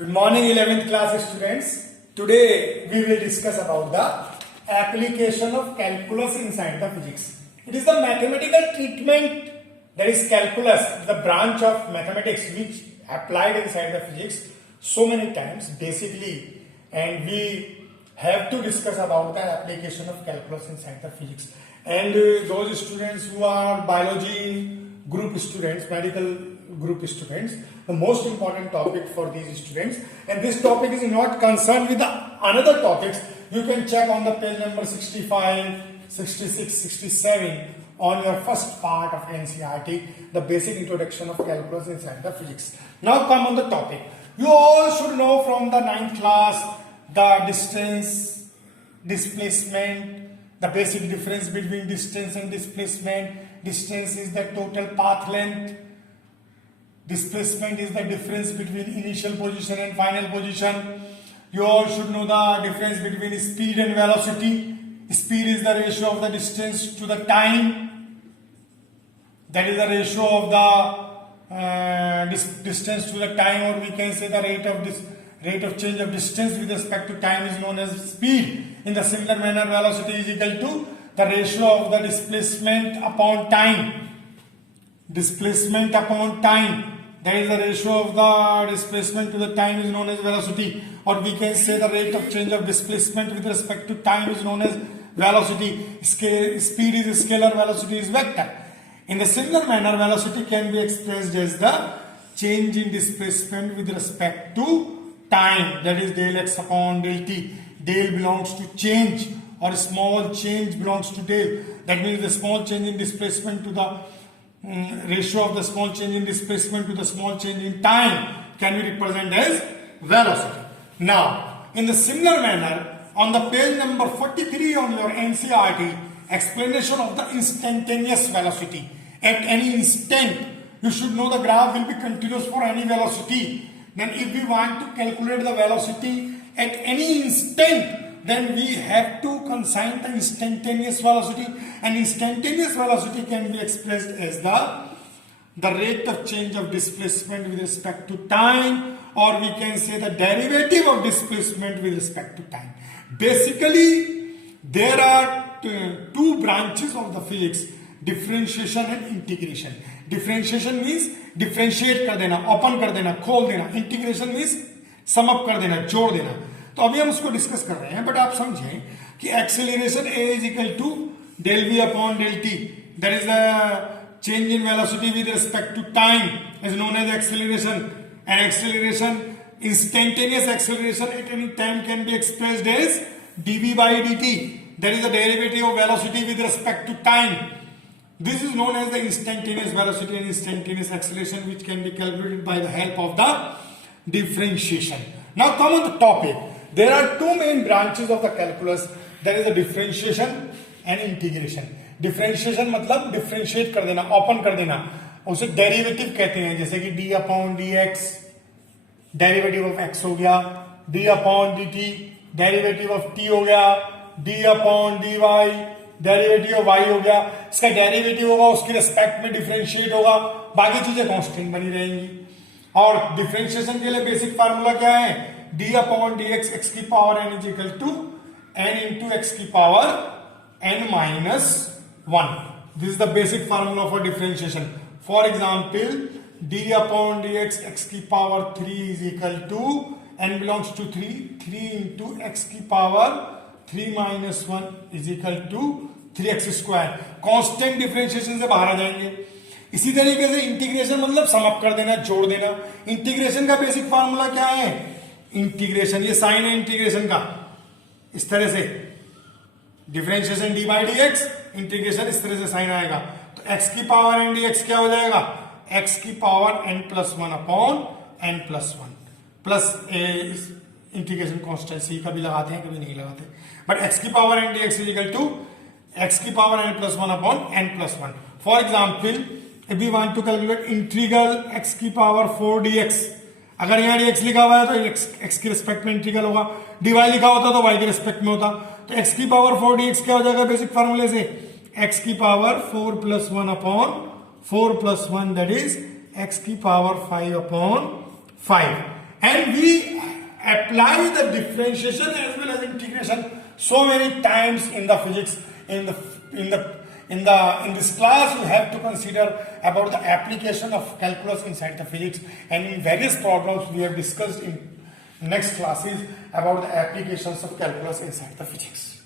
Good morning 11th class students. Today we will discuss about the application of calculus inside the physics. It is the mathematical treatment, that is calculus, the branch of mathematics which applied inside the physics so many times basically, and we have to discuss about the application of calculus inside the physics. And those students who are biology group students, medical group students, the most important topic for these students, and this topic is not concerned with the another topics. You can check on the page number 65, 66, 67 on your first part of NCERT, the basic introduction of calculus inside the physics. Now come on the topic. You all should know from the 9th class the distance, displacement, the basic difference between distance and displacement. Distance is the total path length. Displacement is the difference between initial position and final position. You all should know the difference between speed and velocity. Speed is the ratio of the distance to the time. That is the ratio of the distance to the time, or we can say the rate of change of distance with respect to time is known as speed. In the similar manner, velocity is equal to the ratio of the displacement upon time. Displacement upon time, that is the ratio of the displacement to the time is known as velocity, or we can say the rate of change of displacement with respect to time is known as velocity. Speed is scalar, velocity is vector. In the similar manner, velocity can be expressed as the change in displacement with respect to time, that is del x upon del t. Del belongs to change, or small change belongs to del. That means the small change in displacement to the ratio of the small change in displacement to the small change in time can be represented as velocity. Now, in the similar manner, on the page number 43 on your NCERT, explanation of the instantaneous velocity. At any instant, you should know the graph will be continuous for any velocity. Then if we want to calculate the velocity at any instant, then we have to consign the instantaneous velocity, and instantaneous velocity can be expressed as the rate of change of displacement with respect to time, or we can say the derivative of displacement with respect to time. Basically, there are two branches of the physics, differentiation and integration. Differentiation means differentiate कर देना, open कर देना, खोल देना. Integration means sum up कर देना, जोड़ देना. तो अभी हम उसको डिस्कस कर रहे हैं, बट आप समझें कि acceleration a is equal to del v upon del t, that is the change in velocity with respect to time is known as acceleration. And acceleration, instantaneous acceleration at any time can be expressed as dv by dt, that is the derivative of velocity with respect to time. This is known as the instantaneous velocity and instantaneous acceleration, which can be calculated by the help of the differentiation. Now come on the topic. There are two main branches of the calculus, that is the differentiation and integration. Differentiation मतलब differentiate कर देना, open कर देना, उसे derivative कहते हैं, जैसे कि d upon dx, derivative of x हो गया, d upon dt, derivative of t हो गया, d upon dy, derivative of y हो गया. इसका derivative होगा, उसकी respect में differentiate होगा, बाकी चीजें constant बनी रहेंगी. और differentiation के लिए basic formula क्या है? d upon dx x की power n is equal to n into x की power n minus 1. This is the basic formula for differentiation. For example, d upon dx x की power 3 is equal to n belongs to 3 into x की power 3 minus 1 is equal to 3x square. Constant differentiation से बाहर आ जाएंगे. इसी तरीके से integration मतलब sum up कर देना, जोड़ देना. इंटीग्रेशन का बेसिक फार्मूला क्या है? इंटीग्रेशन, ये साइन है इंटीग्रेशन का, इस तरह से differentiation D by D x, integration इस तरह से साइन आएगा. तो x की पावर n dx क्या हो जाएगा? x की power n plus 1 upon n plus 1 plus integration constant C कभी लगाते हैं कभी नहीं लगाते, बट x की power n dx is equal to x की power n plus 1 upon n plus 1. For example, if we want to calculate integral x की power 4 dx, अगर यहाँ dx लिखा हुआ है तो x के रिस्पेक्ट में इंटीग्रल होगा, dy लिखा होता तो y के रिस्पेक्ट में होता. तो x की पावर 4 dx क्या हो जाएगा बेसिक फार्मूले से? x की power 4 plus 1 upon 4 plus 1, that is x की power 5 upon 5. And we apply the differentiation as well as integration so many times in the physics. In this class, you have to consider about the application of calculus inside the physics, and in various problems we have discussed in next classes about the applications of calculus inside the physics.